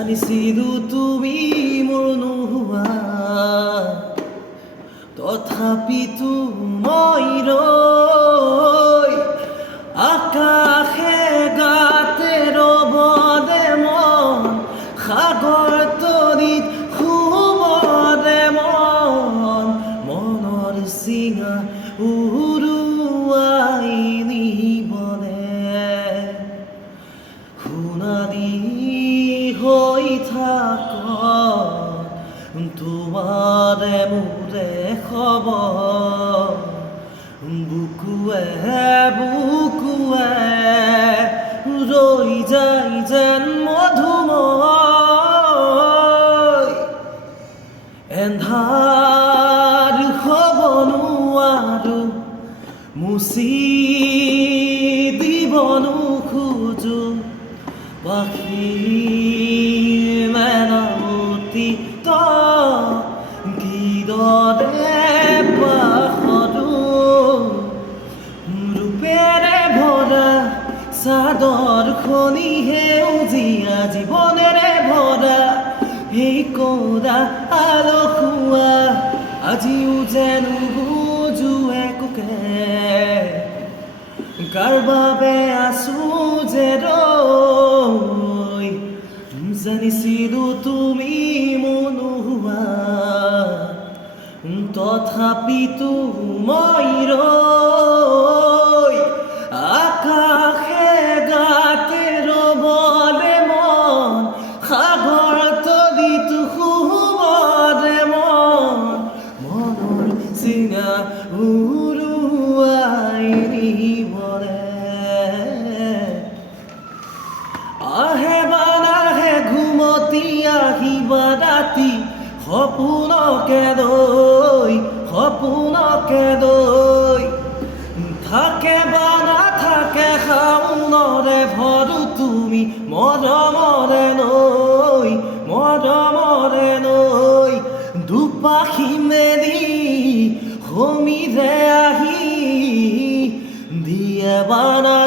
জানিছিলোঁ তুমি মোৰ নোহোৱা, তথাপিতো মই ৰৈ আকাশে গাতে ৰবদে মন, সাগৰ তলিত শুবদে মন, মনৰ চিঙা উৰুৱাই নিবলে সোণালী হৈ থাকক তোমাৰে মোৰে খবৰ, বুকুৱে বুকুৱে ৰৈ যায় যেন মধুময়, এন্ধাৰ হ'ব নোৱাৰো, মুচি দিব নোখোজো পাখিৰ মেনামতি কিদৰে পাখৰো, ৰূপেৰে ভৰা চাদৰখনি সেউজীয়া জীৱনেৰে ভৰা এই কৰা আলসুৱা, আজিও যেন বুজো একোকে কাৰ বাবে আছো যে ৰৈ, জানিছিলোঁ তুমি মোৰ নোহোৱা, তথাপিতো মই ৰৈ আকাশে গাতে ৰবলে মন, সাগৰ তলিত শুবলে মন, মনৰ চিঙা উৰুৱাই নিবলে আহে বা নাহে ঘুমতি আহিবা ৰাতি, সপোনকে লৈ থাকে বা নাথাকে শাওনৰে ভৰো তুমি মৰমৰে নৈ, দুপাখি মেলি সমীৰে আহি দিয়ে বানা